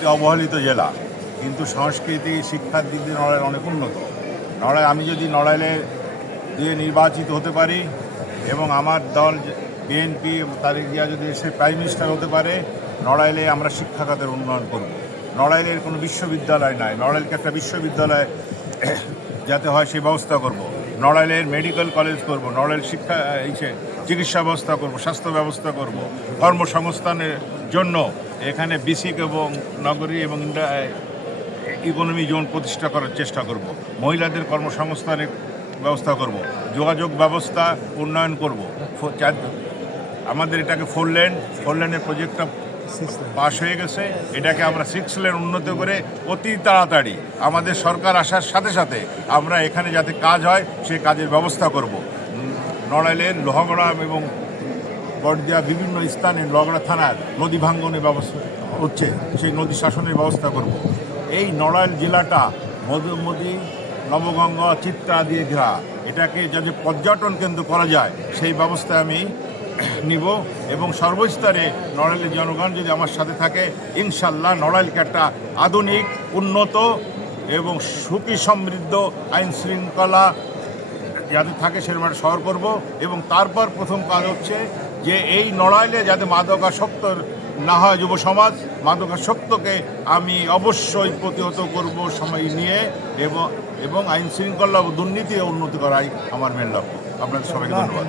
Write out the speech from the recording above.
একটি অবহেলিত জেলা, কিন্তু সংস্কৃতি শিক্ষার দিক দিয়ে নড়াইল অনেক উন্নত। নড়াইল, আমি যদি নড়াইলে দিয়ে নির্বাচিত হতে পারি এবং আমার দল বিএনপি তারেক জিয়া যদি এসে প্রাইম মিনিস্টার হতে পারে, নড়াইলে আমরা শিক্ষাখাতের উন্নয়ন করব। নড়াইলের কোনো বিশ্ববিদ্যালয় নাই, নড়াইলকে একটা বিশ্ববিদ্যালয় যাতে হয় সেই ব্যবস্থা করব। নড়াইলের মেডিকেল কলেজ করব, নড়াইল শিক্ষা চিকিৎসা ব্যবস্থা করব, স্বাস্থ্য ব্যবস্থা করব। কর্মসংস্থানের জন্য এখানে বিসিক এবং নগরী এবং ইকোনমি জোন প্রতিষ্ঠা করার চেষ্টা করব। মহিলাদের কর্মসংস্থানের ব্যবস্থা করব, যোগাযোগ ব্যবস্থা উন্নয়ন করব। আমাদের এটাকে ফোর লেনের প্রজেক্টটা পাস হয়ে গেছে, এটাকে আমরা 6 লেন উন্নত করে অতি তাড়াতাড়ি আমাদের সরকার আসার সাথে সাথে আমরা এখানে যাতে কাজ হয় সেই কাজের ব্যবস্থা করব। নড়াইলের লোহাগড়া এবং বড়দিয়া বিভিন্ন স্থানে লোহাগড়া থানার নদী ভাঙ্গনের ব্যবস্থা হচ্ছে, সেই নদী শাসনের ব্যবস্থা করব। এই নড়াইল জেলাটা মধুমতি নবগঙ্গা চিত্রা দিয়ে ঘেরা, এটাকে যাতে পর্যটন কেন্দ্র করা যায় সেই ব্যবস্থা আমি নিব এবং সর্বস্তরে নড়াইলের জনগণ যদি আমার সাথে থাকে, ইনশাল্লাহ নড়াইলকে একটা আধুনিক, উন্নত এবং সুখী সমৃদ্ধ আইন শৃঙ্খলা যাতে থাকে সেরকম একটা শহর করব। এবং তারপর প্রথম কাজ হচ্ছে যে এই নড়াইলে যাতে মাদকাসক্ত না হয় যুব সমাজ, মাদকাসক্তকে আমি অবশ্যই প্রতিহত করব সময় নিয়ে এবং আইন শৃঙ্খলা ও দুর্নীতি উন্নতি করাই আমার মেন লক্ষ্য। আপনাদের সবাইকে ধন্যবাদ।